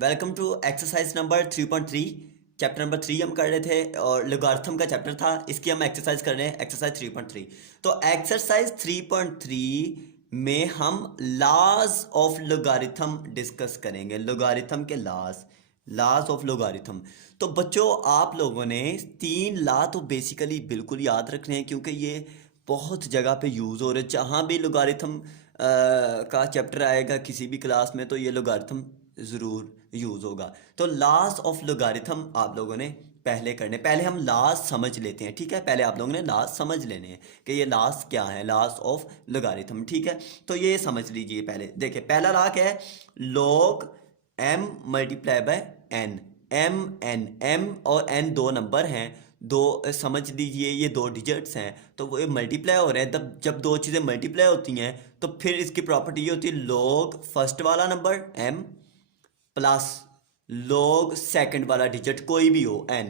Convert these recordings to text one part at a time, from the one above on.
Welcome to exercise number 3.3। Chapter number 3 हम कर रहे थे और लोगारिथम का चैप्टर था। इसकी हम एक्सरसाइज कर रहे हैं, एक्सरसाइज 3.3। तो एक्सरसाइज 3.3 में हम लॉज ऑफ लोगारिथम डिस्कस करेंगे। लोगारिथम के लॉज ऑफ लोगारिथम। तो बच्चों, आप लोगों ने 3 लॉ तो बेसिकली बिल्कुल याद रखने हैं, क्योंकि ये बहुत जगह पे यूज़ हो रहे हैं। जहाँ भी लोगारिथम का चैप्टर आएगा किसी भी क्लास में, तो ये लोगारिथम ज़रूर यूज़ होगा। तो लॉज ऑफ लोगारिथम आप लोगों ने पहले करने, पहले हम लॉज समझ लेते हैं, ठीक है। पहले आप लोगों ने लॉज समझ लेने हैं कि ये लॉज क्या है, लॉज ऑफ लोगारिथम, ठीक है। तो ये समझ लीजिए। पहले देखिए, पहला लॉ क्या है, log m multiply by n। M और n दो नंबर हैं, दो समझ लीजिए, ये दो डिजिट्स हैं, तो वो मल्टीप्लाई हो रहे हैं। तब जब दो चीज़ें मल्टीप्लाई होती हैं तो फिर इसकी प्रॉपर्टी ये होती है, लॉग फर्स्ट वाला number m plus log second वाला डिजिट कोई भी हो n।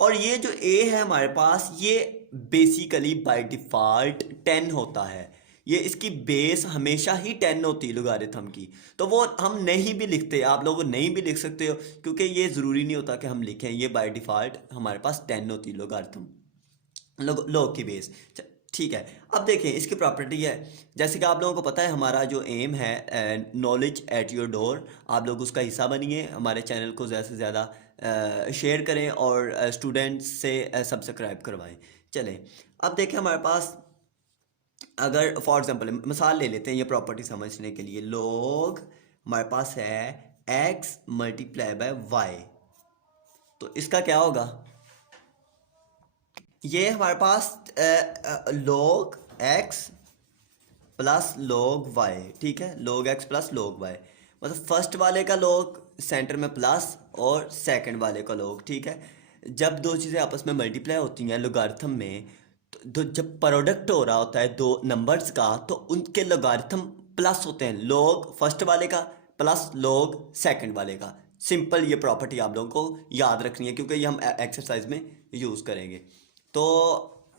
और ये जो a है हमारे पास, ये बेसिकली बाय डिफ़ॉल्ट 10 होता है। ये इसकी बेस हमेशा ही 10 होती है लोगारिथम की। तो वो हम नहीं भी लिखते, आप लोग नहीं भी लिख सकते हो, क्योंकि ये ज़रूरी नहीं होता कि हम लिखें। ये बाय डिफ़ॉल्ट हमारे पास 10 होती है लोगारिथम, लॉग की बेस। ठीक है। अब देखें इसकी प्रॉपर्टी है, जैसे कि आप लोगों को पता है हमारा जो एम है, नॉलेज एट योर डोर, आप लोग उसका हिस्सा बनिए, हमारे चैनल को ज़्यादा से ज़्यादा शेयर करें और स्टूडेंट्स से सब्सक्राइब करवाएं। चलें, अब देखें हमारे पास, अगर फॉर एग्जांपल मिसाल ले लेते हैं ये प्रॉपर्टी समझने के लिए। लॉग हमारे पास है एक्स मल्टीप्लाई बाय वाई, तो इसका क्या होगा, ये हमारे पास log x plus log y, ठीक है। log x plus log y, मतलब फर्स्ट वाले का log सेंटर में प्लस और सेकंड वाले का log, ठीक है। जब दो चीज़ें आपस में मल्टीप्लाई होती हैं लोगारिथम में, तो जब प्रोडक्ट हो रहा होता है दो नंबर्स का, तो उनके लोगारिथम प्लस होते हैं, log फर्स्ट वाले का प्लस log सेकंड वाले का। सिंपल ये प्रॉपर्टी आप लोगों को याद रखनी है, क्योंकि ये हम एक्सरसाइज में यूज़ करेंगे। तो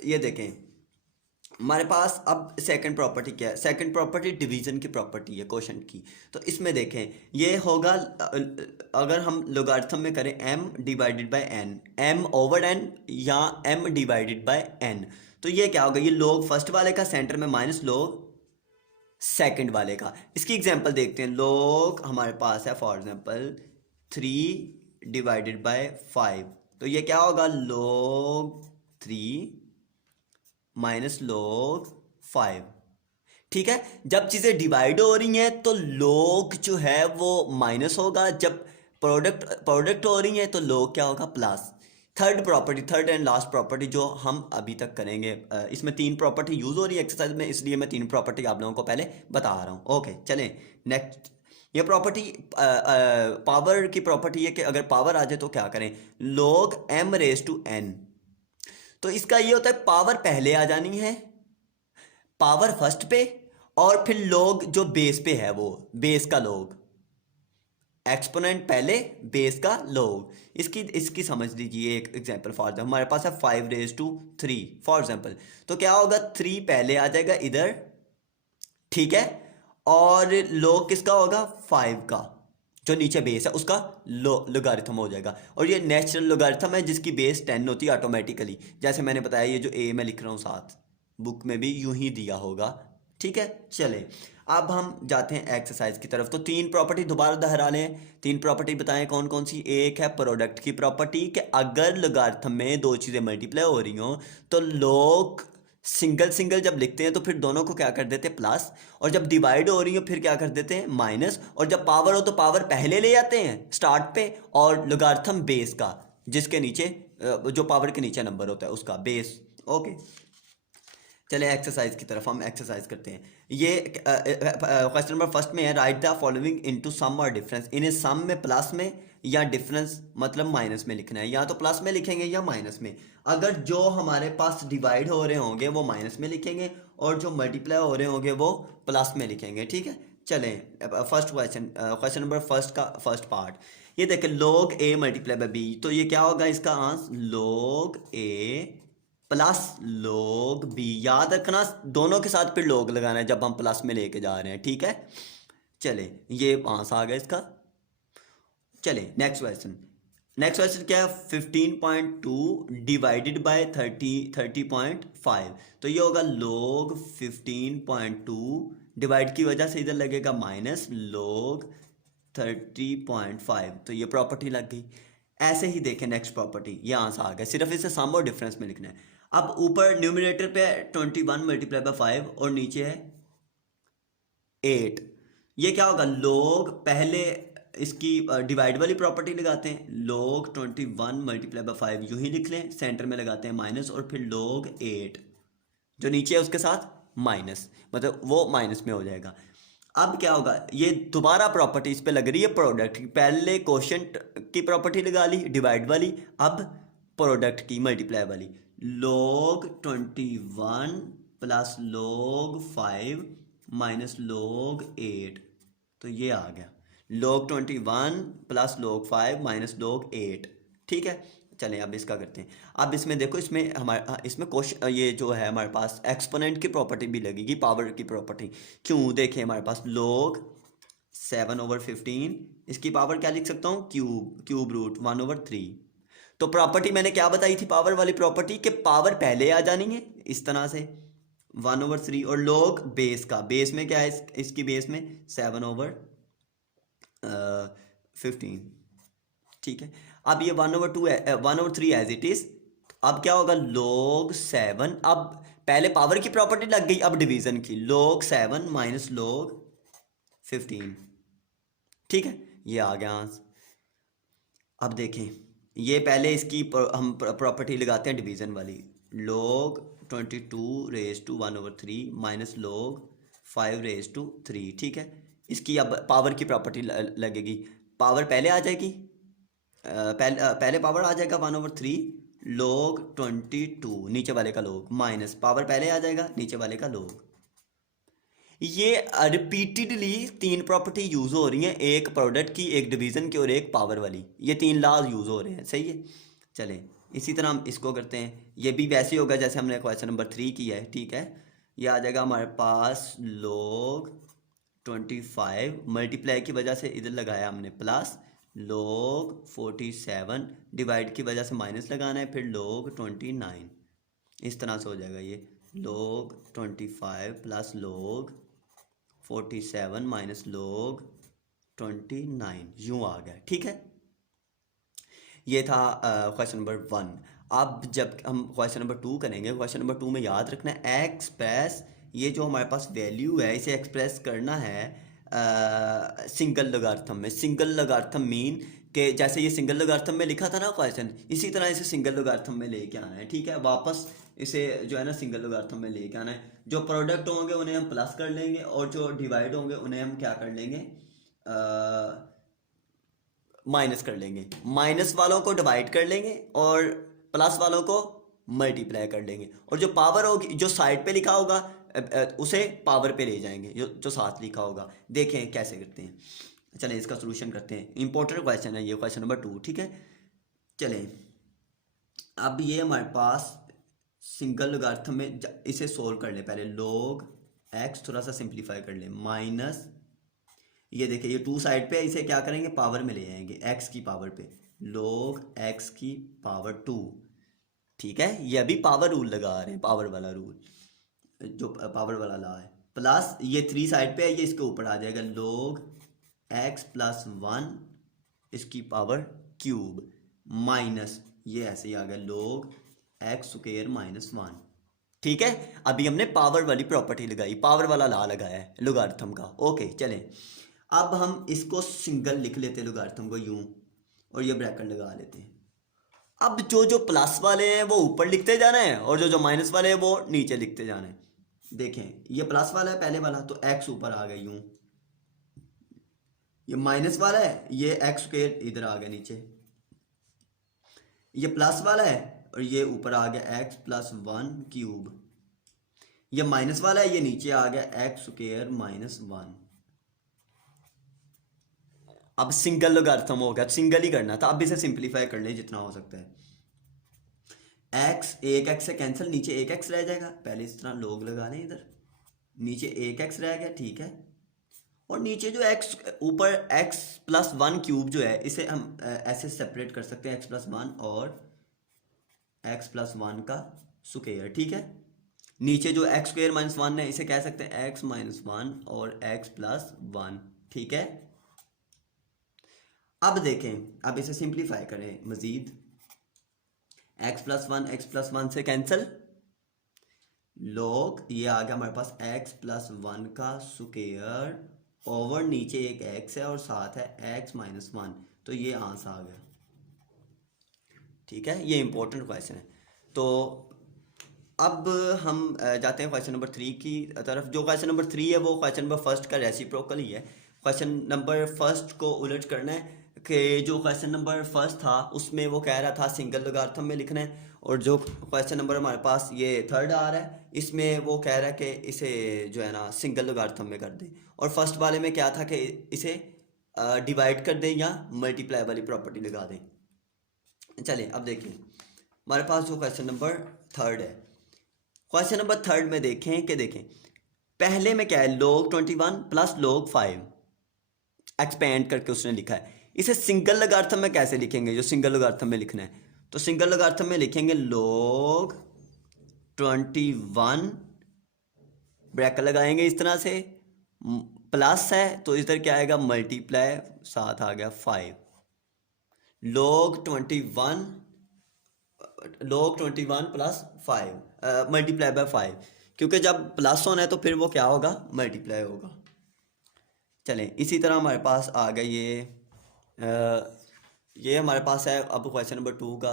ये देखें हमारे पास अब सेकंड प्रॉपर्टी क्या है। सेकंड प्रॉपर्टी डिवीजन की प्रॉपर्टी है क्वेश्चन की। तो इसमें देखें ये होगा, अगर हम लोगारिथम में करें m divided by n, m over n या m डिवाइडेड बाय n, तो ये क्या होगा, ये log फर्स्ट वाले का सेंटर में माइनस log सेकंड वाले का। इसकी एग्जांपल देखते हैं। log हमारे पास है फॉर एग्जांपल 3 डिवाइडेड बाय 5, तो ये क्या होगा, log 3 माइनस log 5, ठीक है। जब चीज़ें डिवाइड हो रही हैं तो log जो है वो माइनस होगा, जब प्रोडक्ट हो रही है तो log क्या होगा, plus. Third property, third and last property जो हम अभी तक करेंगे, इसमें 3 प्रॉपर्टी यूज़ हो रही है एक्सरसाइज में, इसलिए मैं 3 प्रॉपर्टी आप लोगों को पहले बता रहा हूँ। ओके चलें नेक्स्ट। ये प्रॉपर्टी पावर की प्रॉपर्टी है कि अगर पावर आ जाए तो क्या करें, log m raise to n। तो इसका ये होता है, पावर पहले आ जानी है, पावर फर्स्ट पे, और फिर log जो बेस पे है वो बेस का log, एक्सपोनेंट पहले बेस का log। इसकी इसकी समझ लीजिए एक एग्जांपल। फॉर एग्जांपल हमारे पास है 5 रेज टू 3 फॉर एग्जांपल, तो क्या होगा, 3 पहले आ जाएगा इधर, ठीक है, और log किसका होगा, 5 का, जो नीचे बेस है उसका लोगारिथम हो जाएगा। और ये नेचुरल लोगारिथम है जिसकी बेस 10 होती है ऑटोमेटिकली, जैसे मैंने बताया, ये जो ए मैं लिख रहा हूँ साथ, बुक में भी यूं ही दिया होगा, ठीक है। चले अब हम जाते हैं एक्सरसाइज की तरफ। तो 3 प्रॉपर्टी दोबारा दोहरा लें। 3 प्रॉपर्टी बताएं कौन कौन सी। एक है प्रोडक्ट की प्रॉपर्टी, कि अगर लोगारिथम में दो चीज़ें मल्टीप्लाई हो रही हों तो log सिंगल सिंगल जब लिखते हैं तो फिर दोनों को क्या कर देते हैं, प्लस, और जब डिवाइड हो रही हो फिर क्या कर देते हैं, माइनस, और जब पावर हो तो पावर पहले ले आते हैं स्टार्ट पे, और लोगारिथम बेस का, जिसके नीचे जो पावर के नीचे नंबर होता है उसका बेस। ओके चले एक्सरसाइज की तरफ, हम एक्सरसाइज करते हैं। ये क्वेश्चन नंबर फर्स्ट में है, right the following into some और डिफरेंस। इन्हें सम में प्लस में या डिफरेंस मतलब माइनस में लिखना है, या तो प्लस में लिखेंगे या माइनस में। अगर जो हमारे पास डिवाइड हो रहे होंगे वो माइनस में लिखेंगे, और जो मल्टीप्लाई हो रहे होंगे वो प्लस में लिखेंगे, ठीक है। चलें first question, question number first का फर्स्ट पार्ट, ये देखें log a multiply by b, तो ये क्या होगा इसका answer, log a plus log b। याद रखना दोनों के साथ फिर log लगाना है जब हम प्लस में लेके जा रहे हैं, ठीक है। चले ये आंसर आ गया इसका। चले नेक्स्ट क्वेश्चन क्या है, 15.2 डिवाइडेड बाय 30.5, तो ये होगा log 15.2, डिवाइड की वजह से इधर लगेगा माइनस log 30.5, तो ये प्रॉपर्टी लग गई। ऐसे ही देखें नेक्स्ट प्रॉपर्टी, ये आंसर आ गया, सिर्फ इसे सम और डिफरेंस में लिखना है। अब ऊपर न्यूमरेटर पे 21 मल्टीप्लाई बाय 5 और नीचे है 8, ये क्या होगा, लोग पहले इसकी डिवाइड वाली प्रॉपर्टी लगाते हैं, लोग 21 मल्टीप्लाई बाय 5 यूं ही लिख लें, सेंटर में लगाते हैं माइनस, और फिर लोग 8 जो नीचे है उसके साथ माइनस, मतलब वो माइनस में हो जाएगा। अब क्या होगा, ये दोबारा प्रॉपर्टी इस पे लग रही है प्रोडक्ट की, पहले कोशेंट की प्रॉपर्टी लगा ली डिवाइड वाली, अब प्रोडक्ट की मल्टीप्लाई वाली, log 21 plus log 5 minus log 8, तो ये आ गया log 21 plus log 5 minus log 8। ठीक है, चलें अब इसका करते हैं। अब इसमें देखो, इसमें हमारे इसमें क्वेश्चन ये जो है हमारे पास एक्सपोनेंट की प्रॉपर्टी भी लगेगी, पावर की प्रॉपर्टी। क्यों, देखें हमारे पास log 7/15, इसकी पावर क्या लिख सकता हूँ, क्यूब रूट 1/3। तो प्रॉपर्टी मैंने क्या बताई थी, पावर वाली प्रॉपर्टी, कि पावर पहले आ जानी है इस तरह से 1/3, और log बेस का, बेस में क्या है इसकी बेस में 7/15। ठीक है, अब ये 1/2 1/3 एज इट इज। अब क्या होगा, log 7, अब पहले पावर की प्रॉपर्टी लग गई, अब डिवीजन की, log 7 माइनस log 15। ठीक है, ये आ गया आंसर। अब देखें, ये पहले इसकी हम प्रॉपर्टी लगाते हैं डिवीजन वाली, log 22 माइनस log 5/3। ठीक है, इसकी अब पावर की प्रॉपर्टी लगेगी, पावर पहले आ जाएगी, पहले पावर आ जाएगा 1/3 log 22, नीचे वाले का log, माइनस पावर पहले आ जाएगा नीचे वाले का log। ये रिपीटेडली 3 प्रॉपर्टी यूज हो रही हैं, एक प्रोडक्ट की, एक डिवीजन की, और एक पावर वाली, ये 3 लॉज यूज हो रहे हैं। सही है, चलें इसी तरह हम इसको करते हैं, ये भी वैसे ही होगा जैसे हमने क्वेश्चन नंबर 3 किया है। ठीक है, ये आ जाएगा हमारे पास log 25, मल्टीप्लाई की वजह से इधर लगाया हमने प्लस, log 47 डिवाइड की वजह से माइनस लगाना है, फिर log 29, इस तरह से हो जाएगा ये log 25 plus log 47 minus log 29, यूं आ गया। ठीक है, ये था क्वेश्चन नंबर 1। अब जब हम क्वेश्चन नंबर 2 करेंगे, क्वेश्चन नंबर 2 में याद रखना है एक्सप्रेस, ये जो हमारे पास वैल्यू है इसे एक्सप्रेस करना है सिंगल लोगारिथम में। सिंगल लोगारिथम मीन कि जैसे ये सिंगल लोगारिथम में लिखा था ना क्वेश्चन, इसी तरह इसे सिंगल लोगारिथम में लेके आना है। ठीक है, वापस इसे जो है ना सिंगल लोगारिथम में लेके आना है। जो प्रोडक्ट होंगे उन्हें हम प्लस कर लेंगे, और जो डिवाइड होंगे उन्हें हम क्या कर लेंगे, माइनस कर लेंगे। माइनस वालों को डिवाइड कर लेंगे और प्लस वालों को मल्टीप्लाई कर लेंगे, और जो पावर होगी जो साइड पे लिखा होगा उसे पावर पे ले जाएंगे, जो साथ लिखा होगा। देखें कैसे करते हैं, चलें इसका सोल्यूशन करते हैं। इंपॉर्टेंट क्वेश्चन है ये, क्वेश्चन नंबर 2। ठीक है, चलें अब ये हमारे पास सिंगल लोगारिथम में इसे सोल्व कर ले, पहले log x थोड़ा सा सिंप्लीफाई कर ले, माइनस ये देखिए ये 2 साइड पे, इसे क्या करेंगे पावर में ले जाएंगे, x की पावर पे, log x की पावर 2। ठीक है, ये अभी पावर रूल लगा रहे हैं, पावर वाला रूल, जो पावर वाला ला है, प्लस ये 3 साइड पे है, ये इसके ऊपर आ जाएगा log x प्लस 1 इसकी पावर क्यूब, माइनस ये ऐसे ही आ गया log x स्क्वायर माइनस 1। ठीक है, अभी हमने पावर वाली प्रॉपर्टी लगाई, पावर वाला ला लगाया है लोगारिथम का। ओके, चलें अब हम इसको सिंगल लिख लेते हैं लोगारिथम को यूं, और ये ब्रैकेट लगा लेते हैं। अब जो जो प्लस वाले हैं वो ऊपर लिखते जाना है, और जो जो माइनस वाले हैं वो नीचे लिखते जाना है। देखें ये प्लस वाला है पहले वाला, तो x ऊपर आ गया यूं, ये माइनस वाला है, ये x स्क्वायर इधर आ गया नीचे, ये प्लस वाला है और ये ऊपर आ गया x प्लस 1 क्यूब, ये माइनस वाला है, ये नीचे आ गया x स्क्वायर माइनस 1। अब सिंगल लोगारिथम हो गया, सिंगल ही करना था, अब इसे सिंपलीफाई कर लें जितना हो सकता है। x एक x से कैंसिल, नीचे एक x रह जाएगा, पहले इस तरह लोग लगा लें, इधर नीचे एक x रह गया। ठीक है, और नीचे जो एक्स ऊपर एक्स प्लस वन क्यूब जो है इसे हम ऐसे सेपरेट कर सकते हैं, एक्स प्लस वन और एक्स प्लस वन का स्क्वायर, ठीक है। नीचे जो एक्स स्क्वायर माइनस वन है इसे कह सकते हैं एक्स माइनस वन और एक्स प्लस वन, ठीक है। अब देखें, अब इसे सिंप्लीफाई करें मजीद, एक्स प्लस वन से कैंसिल, लॉग ये आ गया हमारे पास एक्स प्लस वन का स्क्वायर ओवर नीचे एक एक्स है और साथ है एक्स माइनस वन, तो ये आंसर आ गया, ठीक है। ये इंपॉर्टेंट क्वेश्चन है। तो अब हम जाते हैं क्वेश्चन नंबर 3 की तरफ। जो क्वेश्चन नंबर 3 है वो क्वेश्चन नंबर फर्स्ट का रेसिप्रोकल ही है। क्वेश्चन नंबर फर्स्ट को उलट करना है कि जो क्वेश्चन नंबर फर्स्ट था उसमें वो कह रहा था सिंगल लोगारिथम में लिखना है, और जो क्वेश्चन नंबर हमारे पास ये थर्ड आ रहा है इसमें वो कह रहा है कि इसे जो है ना सिंगल लोगारिथम में कर दें, और फर्स्ट वाले में क्या था कि इसे डिवाइड कर दें या मल्टीप्लाई वाली प्रॉपर्टी लगा दें। चलिए अब देखिए हमारे पास जो क्वेश्चन नंबर थर्ड है, क्वेश्चन नंबर थर्ड में देखें कि देखें पहले में क्या है, log 21 प्लस log 5 एक्सपेंड करके उसने लिखा है। इसे सिंगल लोगारिथम में कैसे लिखेंगे, जो सिंगल लोगारिथम में लिखना है, तो सिंगल लोगारिथम में लिखेंगे log 21 ब्रैकेट लगाएंगे इस तरह से, प्लस है तो इधर क्या आएगा मल्टीप्लाई, साथ आ गया 5, log 21 प्लस 5 मल्टीप्लाई बाय 5, क्योंकि जब प्लस होना है तो फिर वो क्या होगा मल्टीप्लाई होगा। चलें इसी तरह हमारे पास आ गया ये हमारे पास है अब क्वेश्चन नंबर 2 का।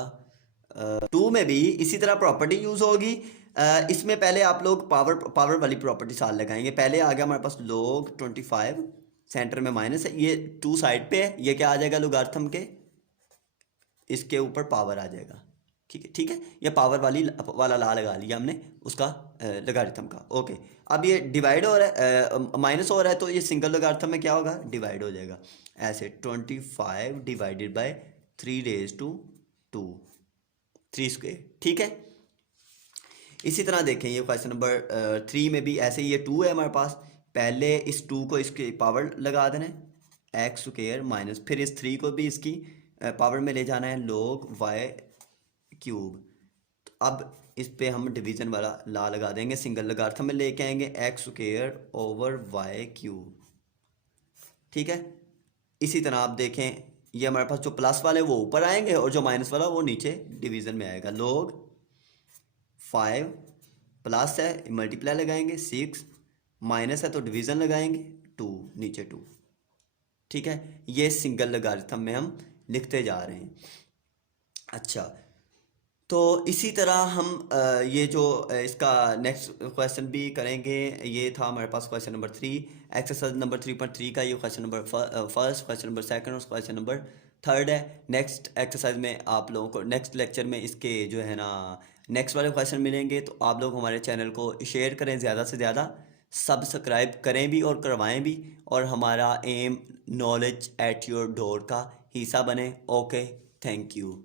2 में भी इसी तरह प्रॉपर्टी यूज़ होगी। इसमें पहले आप लोग पावर वाली प्रॉपर्टी साथ लगाएंगे। पहले आ गया हमारे पास log 25, सेंटर में माइनस है, ये 2 साइड पे है, ये क्या आ जाएगा लोगारिथम के इसके ऊपर पावर आ जाएगा, ठीक है, ठीक है। ये पावर वाला ला लगा लिया हमने उसका लोगारिथम का, ओके। अब ये डिवाइड हो रहा है, माइनस हो रहा है, तो ये सिंगल लोगारिथम में क्या होगा डिवाइड हो जाएगा ऐसे 25 divided by 3 raise to 2 3 square, ठीक है। इसी तरह देखें ये क्वेश्चन नंबर 3 में भी ऐसे ही, ये 2 है हमारे पास, पहले इस 2 को इसके पावर लगा देना है एक्स स्क्वायर माइनस, फिर इस 3 को भी इसकी पावर में ले जाना है log y क्यूब। तो अब इस पे हम डिवीजन वाला ला लगा देंगे, सिंगल लोगारिथम में लेके आएंगे x square over y cube, ठीक है। इसी तरह आप देखें ये हमारे पास जो प्लस वाले वो ऊपर आएंगे और जो माइनस वाला वो नीचे डिवीजन में आएगा, log 5 प्लस है मल्टीप्लाई लगाएंगे 6, माइनस है तो डिवीजन लगाएंगे 2 नीचे 2, ठीक है। ये सिंगल लोगारिथम में हम लिखते जा रहे हैं। अच्छा, तो इसी तरह हम ये जो इसका नेक्स्ट क्वेश्चन भी करेंगे। ये था हमारे पास क्वेश्चन नंबर 3, एक्सरसाइज नंबर 3.3 का ये question number first, question number second और क्वेश्चन नंबर थर्ड है। नेक्स्ट एक्सरसाइज में आप लोगों को नेक्स्ट लेक्चर में इसके जो है ना नेक्स्ट वाले क्वेश्चन मिलेंगे। तो आप लोग हमारे चैनल को शेयर करें, ज़्यादा से ज़्यादा सब्सक्राइब करें भी और करवाएं भी, और हमारा M knowledge at your door का हिस्सा बने। Okay, thank you.